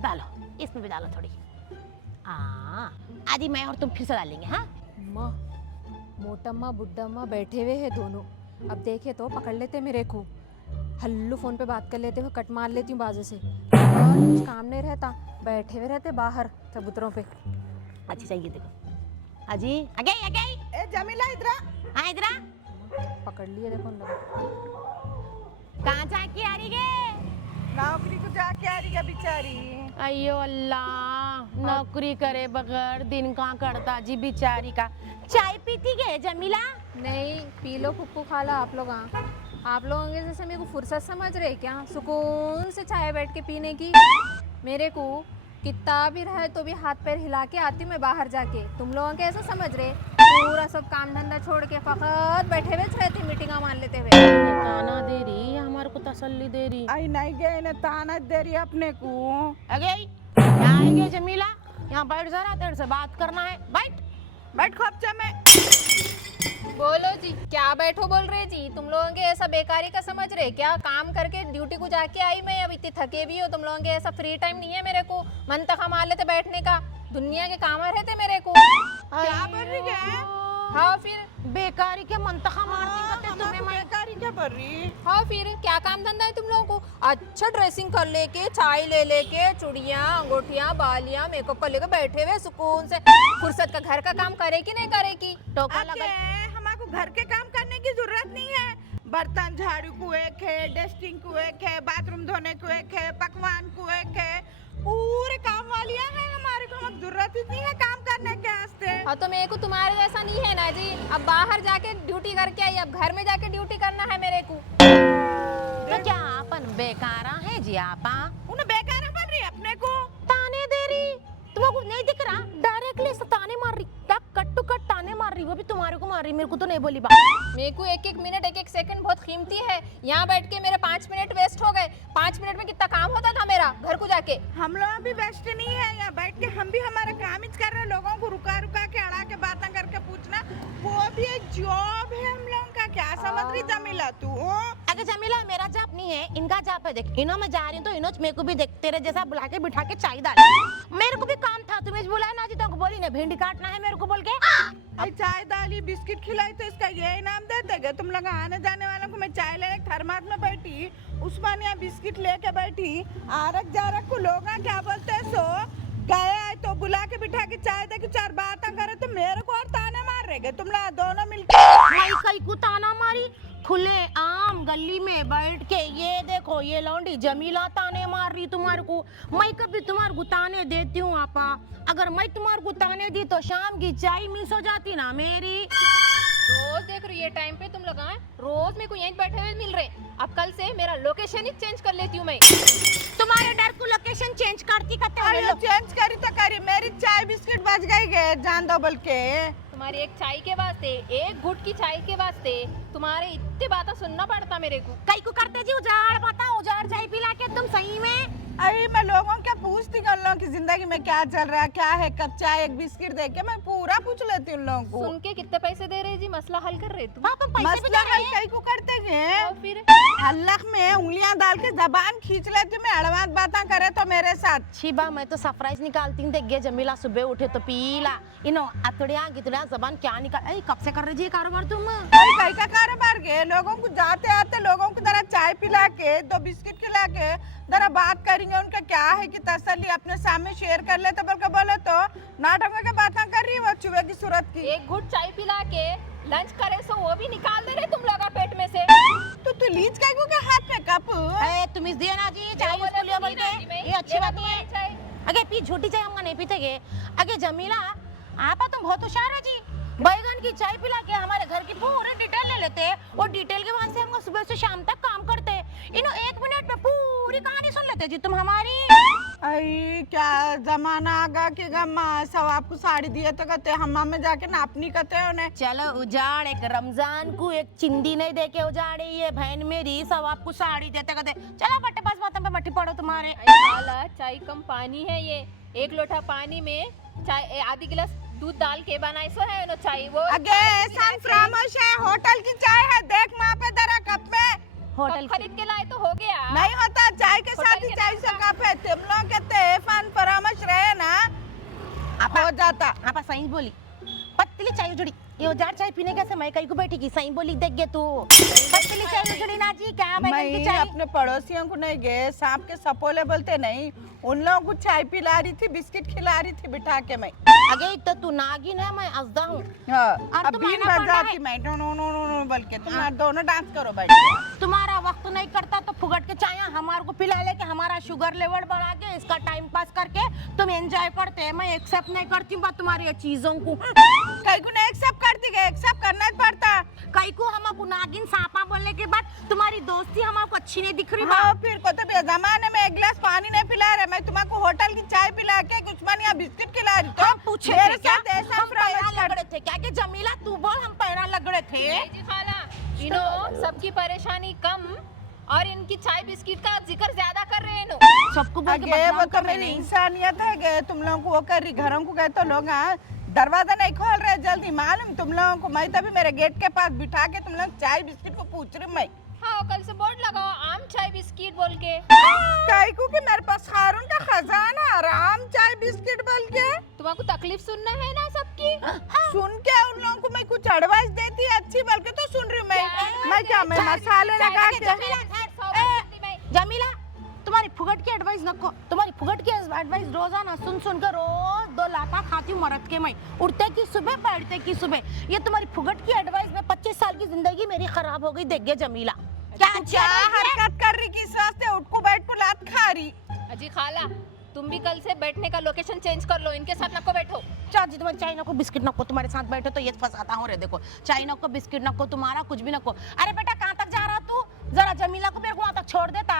डालो, इसमें भी डालो थोड़ी। आदि मैं और तुम फिर से डालेंगे। हाँ माँ, मोटम्मा बुड्ढम्मा बैठे हुए हैं दोनों। अब देखे तो पकड़ लेते मेरे को। हल्लू फोन पे बात कर लेते हुए कट मार लेती हूँ बाजू से। और कुछ काम नहीं रहता, बैठे हुए रहते बाहर चबूतरों पे। अच्छी चाहिए देखो। अजी आगे आगे। ए जमीला इधर आ। हाँ इधर आ। पकड़ लिए देखो ना। कहाँ जाके आ रही है? नौकरी को जाके आ रही है बेचारी। अयो अल्लाह, नौकरी करे बगैर दिन कहाँ करता जी बेचारी का। चाय पीती है जमीला? नहीं, पी लो फुप्पू खाला आप लोग। आप लोगों के जैसे मेरे को फुर्सत समझ रहे क्या? सुकून से चाय बैठ के पीने की। मेरे को कितना भी रहे तो भी हाथ पैर हिला के आती हूँ मैं बाहर जाके। तुम लोगों के ऐसा समझ रहे पूरा सब काम धंधा छोड़ के फकत बैठे हुए रहते मीटिंग मान लेते हुए। ताना दे रही या हमारे को तसल्ली दे रही? आई नहीं गए ना ताना दे रही अपने को। अगे यहाँ आएंगे जमीला, यहाँ बैठ जरा, तेरे से बात करना है। बैठ बैठ खोपचा में। बोलो जी, क्या बैठो बोल रहे जी? तुम लोगों के ऐसा बेकारी का समझ रहे क्या? काम करके ड्यूटी को जाके आई मैं, अब इतनी थके भी हो। तुम लोगों के ऐसा फ्री टाइम नहीं है मेरे को मन तक मार लेते बैठने का। दुनिया के काम रहते मेरे को। क्या बोल रही है? हाँ फिर बेकारी के मंतखा मारती करते तुम्हें हमारे मैं। बेकारी क्या बोल रही? हाँ फिर क्या काम धंधा है तुम लोगों को? अच्छा ड्रेसिंग कर लेके, चाय ले लेके, चूड़ियाँ अंगूठियाँ बालियाँ मेकअप कर लेके बैठे हुए सुकून से। फुर्सत का घर का काम करे कि नहीं करे की? टोका लगा। हमारे घर के काम करने की जरूरत नहीं है। बर्तन झाड़ू को एक है, डस्टिंग को एक है, बाथरूम धोने को एक है, पकवान को एक है, पूरे काम वालियाँ हैं हमारे को। हमें जरूरत ही नहीं है काम करने के वास्ते। हाँ तो मेरे को तुम्हारे जैसा नहीं है ना जी। अब बाहर जाके ड्यूटी करके आई, अब घर में जाके ड्यूटी करना है मेरे को। तो क्या अपन बेकारा है जी? आपा उन्हें बेकार बन रही अपने को। ताने दे रही, तुमको नहीं दिख रहा? डायरेक्टली ताने मार रही, कट टू कट ताने मार रही। वो भी तुम्हारे को मार रही, मेरे को तो नहीं बोली बात। मेरे को एक एक मिनट एक एक सेकंड बहुत कीमती है। यहाँ बैठ के मेरे 5 मिनट वेस्ट हो गए। 5 मिनट में कितना काम होता था मेरा घर को जाके। हम लोग भी बेस्ट नहीं है यहाँ बैठ के। हम भी हमारा काम ही कर रहे हैं। लोगों को रुका रुका के अड़ा के बातें करके पूछना, वो भी एक जॉब है हम लोगों का। क्या समझ रही जमीला तू? अगर जमीला मेरा जाप नहीं है, इनका जाप है। देख इनो मैं जा रही हूँ तो इनो मेरे को भी देख तेरे जैसा बुला के बिठा के चाय डाल। मेरे को भी काम था, तुम्हें बुलाया ना जी, तो बोली ना भिंडी काटना है मेरे को बोल के। अब चाय डाली बिस्किट खिलाई तो इसका ये इनाम दे देगा। तुम लोग आने जाने वालों को मैं चाय लेने थर्मास में बैठी, उस्मान यहाँ बिस्किट लेके बैठी। आरक जारक को लोग क्या बोलते हैं सो गए आए तो बुला के बिठा के चाय दे के 4 बातें करे तो मेरे को और ताने मार रहे तुम लोग दोनों मिलकर। कई को ताना मारी खुले आम गली में बैठ के। ये देखो ये लौंडी जमीला ताने मार रही तुम्हारे को। मैं कभी तुम्हारे को ताने देती हूँ आपा? अगर मैं तुम्हारे को ताने दी तो शाम की चाय मिस हो जाती ना मेरी। रोज देख रही है टाइम पे तुम लोग रोज मेरे को यहीं बैठे हुए मिल रहे। अब कल से मेरा लोकेशन ही चेंज कर लेती हूँ मैं। तुम्हारे डर को लोकेशन चेंज करती करते अरे चेंज करी तो करी, मेरी चाय बिस्किट बच गई जान दो बोल के। तुम्हारी एक चाय के वास्ते, एक घुट की चाय के वास्ते तुम्हारे इतने बातें सुनना पड़ता मेरे को। कई को करते जी उजाड़ बताओ, उजाड़ चाय पिला के तुम सही में। अरे मैं लोगों क्या पूछती हूँ लोगों की जिंदगी में क्या चल रहा है, क्या है, कब चाय एक बिस्किट दे के मैं पूरा पूछ लेती हूँ लोगों को। सुन के कितने पैसे दे रहे जी? मसला हल कर रहे तुम? पापा पैसे भी मसला दे हल रहे कई को करते हैं। और फिर हल्लक में उंगलियां डाल के जबान खींच लेती हूँ मैं। अड़वाद बातें करे तो मेरे साथ। शिबा मैं तो सरप्राइज निकालती हूँ। देख जमीला सुबह उठे तो पीला इनो अतड़िया गितड़िया जबान क्या निकाल। कब से कर रही जी कारोबार तुम? कई का कारोबार के लोगों को जाते आते लोगों को जरा चाय पिला के 2 बिस्किट खिला के जरा बात करेंगे उनका क्या है कि तसल्ली अपने सामने शेयर कर ले तो बल्कि बोले तो नाटकों की बातें कर रही है वो चूहे की सूरत की। एक घुट चाय पिला के लंच करे सो वो भी निकाल दे रहे तुम लोग पेट में से। तू लीज का के हाथ में कप तुम इस दिया ना जी चाय उसको लिया बोल के, ये अच्छी बात नहीं है। अगे पी झूठी चाय हम नहीं पीते गे। अगे जमीला आपा तुम बहुत होशियार हो जी। बैगन की चाय पिला के हमारे घर की पूरी डिटेल ले लेते और डिटेल के बाद से हम सुबह से शाम तक काम करते। इनो 1 मिनट में पूरी कहानी सुन लेते जी तुम हमारी। आई क्या जमाना आगा कि गम्मा सब आपको साड़ी दिए तो कहते हम्मा में जाके नापनी कहते उन्हें। चलो उजाड़ एक रमजान को एक चिंदी नहीं दे के उजाड़े ये बहन मेरी सब आपको साड़ी देते कहते। चलो बट्टे पास बातों पे मट्टी पड़ो तुम्हारे। चाय कम पानी है ये। 1 लोटा पानी में चाय आधी गिलास दूध डाल के बनाए सो है ना चाय वो। अगे सन फ्रामोश है, होटल की चाय है। देख वहाँ पे जरा कप में होटल खरीद के लाए तो हो गया। नहीं होता चाय के साथ ही चाय से कप है। तुम लोग कहते सही बोली पतली चाय उजड़ी ये उजाड़ चाय पीने कैसे मैं कहीं को बैठेगी सही बोली देख गे तू पतली चाय उजड़ी ना जी क्या बैगन की मैं चाय अपने पड़ोसियों को नहीं गए सांप के सपोले बोलते नहीं उन लोगों को चाय पिला रही थी बिस्किट खिला रही थी बिठा के मैं अगे तो तू नागिन है मैं अजदा हूँ हाँ और अब तुम बीन आना पड़ रहा बजाती है। मैं no no no no no बोल के तुम दोनों डांस करो बैठ के तुम्हारा वक्त नहीं करता तो फुगट के चाय हमारे को पिला लेके हमारा शुगर लेवल बढ़ा के इसका टाइम पास करके तुम एंजॉय करते हैं मैं एक्सेप्ट नहीं करती हूँ तुम्हारी ये चीजों को कहीं को नहीं एक्सेप्ट करती गए एक्सेप्ट करना ही पड़ता कहीं को हमको नागिन सांपा बोलने के बाद तुम्हारी दोस्ती हमको अच्छी नहीं दिख रही हाँ फिर को तो जमाने में एक गिलास पानी नहीं पिला रहे मैं तुमको होटल की चाय पिला के कुछ या बिस्किट खिला रही तो हम पूछे मेरे थे क्या साथ ऐसा हम फ्रॉड पैरा कर लग रहे थे क्या कि जमीला तू बोल हम पैरा लग रहे थे जी खाला इनो सबकी परेशानी कम और इनकी चाय बिस्किट का जिक्र ज्यादा कर रहे हैं इनो सबको बोल के अगे वो बदनाम तो कर रहे मेरी नहीं इंसानियत है गए तुम लोगों को वो कर रही घरों को गए तो लोग दरवाजा नहीं खोल रहे जल्दी मालूम तुम लोगों को मैं तभी मेरे गेट के पास बिठा के तुम लोग चाय बिस्किट को पूछ रही मैं हाँ कल से बोर्ड लगाओ आम चाय बिस्किट बोल के काई को कि मेरे पास हारून का खजाना आराम चाय बिस्किट बोल के तुमको तकलीफ सुनना है ना सबकी सुन के उन लोगों को मैं कुछ एडवाइस देती अच्छी बोल के तो सुन रही मैं क्या मैं मसाले लगा के जमीला तुम्हारी फुगट की एडवाइस नको तुम्हारी फुगट की एडवाइस रोजाना सुन सुन कर रोज 2 लाता खाती हूँ मरद के मैं उठते की सुबह बैठते की सुबह ये तुम्हारी फुगट की एडवाइस में 25 साल की जिंदगी मेरी खराब हो गई देख गए जमीला क्या क्या हरकत कर रही किस वास्ते उठ को बैठ को लात खा रही अजी खाला तुम भी कल से बैठने का लोकेशन चेंज कर लो इनके साथ नको बैठो चाची तुम्हारी चाय नको बिस्किट नको तुम्हारे साथ बैठो तो ये फंसाता हूँ रे देखो चाय नको बिस्किट नको तुम्हारा कुछ भी नको अरे बेटा कहाँ तक जा रहा तू जरा जमीला को मेरे को वहाँ तक छोड़ देता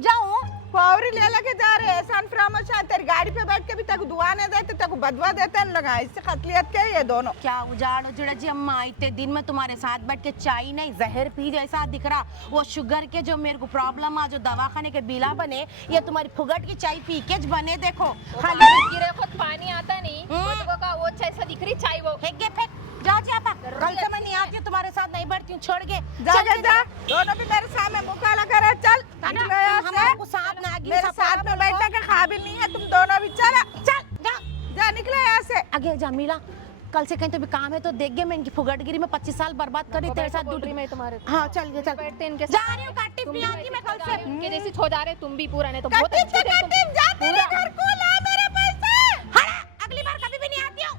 जाऊँ पावरी ले लगे जा रहे एहसान फरामोश है तेरी गाड़ी पे बैठ के भी तेको दुआ नहीं देते तेको बदवा देते हैं लगा इससे खतलियत क्या है ये दोनों क्या उजाड़ उजड़ा जी अम्मा इतने दिन में तुम्हारे साथ बैठ के चाय नहीं जहर पी जैसा दिख रहा वो शुगर के जो मेरे को प्रॉब्लम आ जो दवाखाने के बिला बने ये तुम्हारी फुगट की चाय पी के बने देखो खाली गिरे खुद पानी आता नहीं वो का वो जैसा दिख रही चाय वो फेंक फेंक जाओ जी आपा कल से मैं नहीं आती हूँ तुम्हारे साथ नहीं बैठती हूँ छोड़ के जा जा दोनों भी मेरे सामने मुकाला करे चल निकलो यहाँ से हमारे को सांप नागिन मेरे साथ में बैठने के काबिल नहीं है तुम दोनों भी चल चल जा जा निकलो यहाँ से आगे जमीला कल से कहीं तो भी काम है तो देख गए मैं इनकी फुगटगिरी में 25 साल बर्बाद करी तेरे साथ बोल रही मैं तुम्हारे हाँ चल गए चल बैठते इनके जा रही हूँ काटी तुम भी पिलाती मैं कल से इनके जैसे हो जा रहे तुम भी पूरा नहीं तो बहुत कटिप अच्छे से थे तुम। कटिप जा तेरे घर को ला मेरे पैसे हटा अगली बार कभी भी नहीं आती हूँ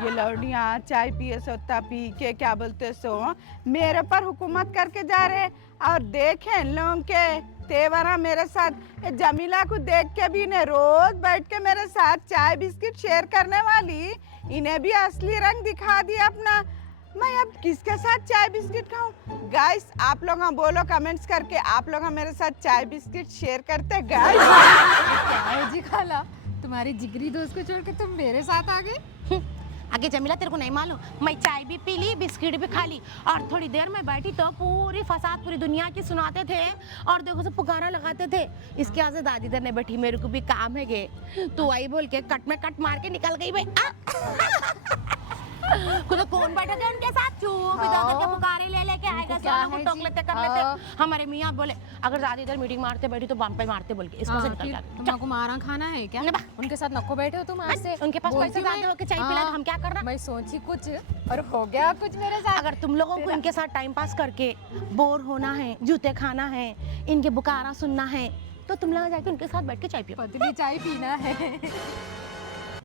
ये लौड़ियाँ चाय पिए सोता पी के क्या बोलते सो मेरे पर हुकूमत करके जा रहे और देखें इन लोगों के तेवरा मेरे साथ ये जमीला को देख के भी इन्हें रोज बैठ के मेरे साथ चाय बिस्किट शेयर करने वाली इन्हें भी असली रंग दिखा दिया अपना मैं अब किसके साथ चाय बिस्किट खाऊं गाइस आप लोग बोलो कमेंट्स करके आप लोग मेरे साथ चाय बिस्किट शेयर करते गाइस क्या है जी खाला तुम्हारी जिगरी दोस्त को छोड़ के तुम मेरे साथ आ गए आगे जमीला तेरे को नहीं मालूम मैं चाय भी पी ली बिस्किट भी खा ली और थोड़ी देर में बैठी तो पूरी फसाद पूरी दुनिया की सुनाते थे और देखो से पुकारा लगाते थे इसके आगे दादी इधर ने बैठी मेरे को भी काम है गे तू आई बोल के कट में कट मार के निकल गई भाई खुद कौन बैठे थे उनके साथ चुप इधर के पुकारे ले लेके आएगा सोनू को टोक लेते कर लेते हमारे मियाँ बोले अगर दादी इधर मीटिंग मारते बैठी तो बम पे मारते बोल के इसको से निकल जा तुमको मारा खाना है क्या उनके साथ नको बैठे हो तुम आज से उनके पास पैसे ज्यादा हो के चाय पिला तो हम क्या कर रहा मैं सोची कुछ और हो गया कुछ मेरे साथ अगर तुम लोगों को इनके साथ टाइम पास करके बोर होना है जूते खाना है इनके बुकारा सुनना है तो तुम लोग जाके उनके साथ बैठ के चाय पियो पतली चाय पीना है